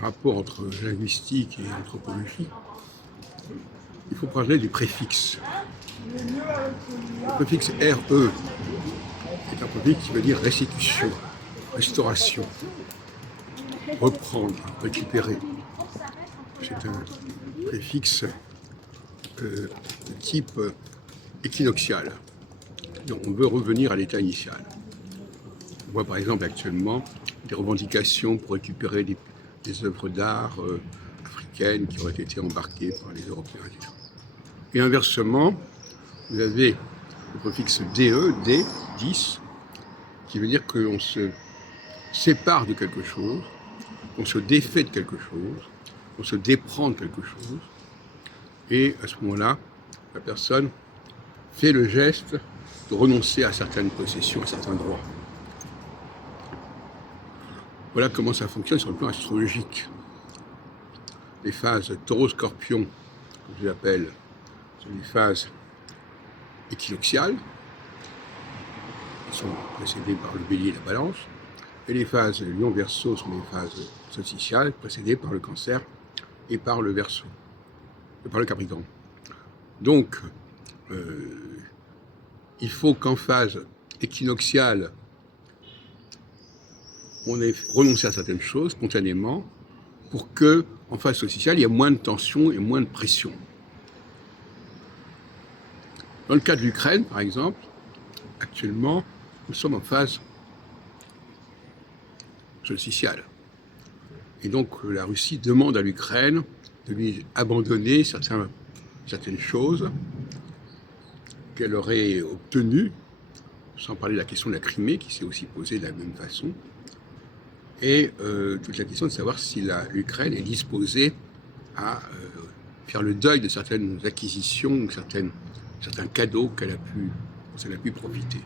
rapport entre linguistique et anthropologie, il faut parler du préfixe. Le préfixe RE est un préfixe qui veut dire restitution, restauration, reprendre, récupérer. C'est un préfixe de type équinoxial. Donc on veut revenir à l'état initial. On voit par exemple actuellement des revendications pour récupérer des œuvres d'art africaines qui auraient été embarquées par les Européens. Et inversement, vous avez le préfixe DE, D, 10, qui veut dire qu'on se sépare de quelque chose, on se défait de quelque chose, on se déprend de quelque chose, et à ce moment-là, la personne fait le geste de renoncer à certaines possessions, à certains droits. Voilà comment ça fonctionne sur le plan astrologique. Les phases taureau-scorpion, que je l'appelle, sont des phases équinoxiales, qui sont précédées par le bélier et la balance, et les phases lion-verseau sont des phases solsticiales, précédées par le cancer et par le verseau, et par le capricorne. Donc, il faut qu'en phase équinoxiale, on ait renoncé à certaines choses spontanément pour que, en phase solsticiale, il y ait moins de tension et moins de pression. Dans le cas de l'Ukraine, par exemple, actuellement, nous sommes en phase solsticiale. Et donc, la Russie demande à l'Ukraine de lui abandonner certaines choses qu'elle aurait obtenues, sans parler de la question de la Crimée, qui s'est aussi posée de la même façon, et toute la question de savoir si l'Ukraine est disposée à faire le deuil de certaines acquisitions, certains cadeaux dont elle a pu profiter.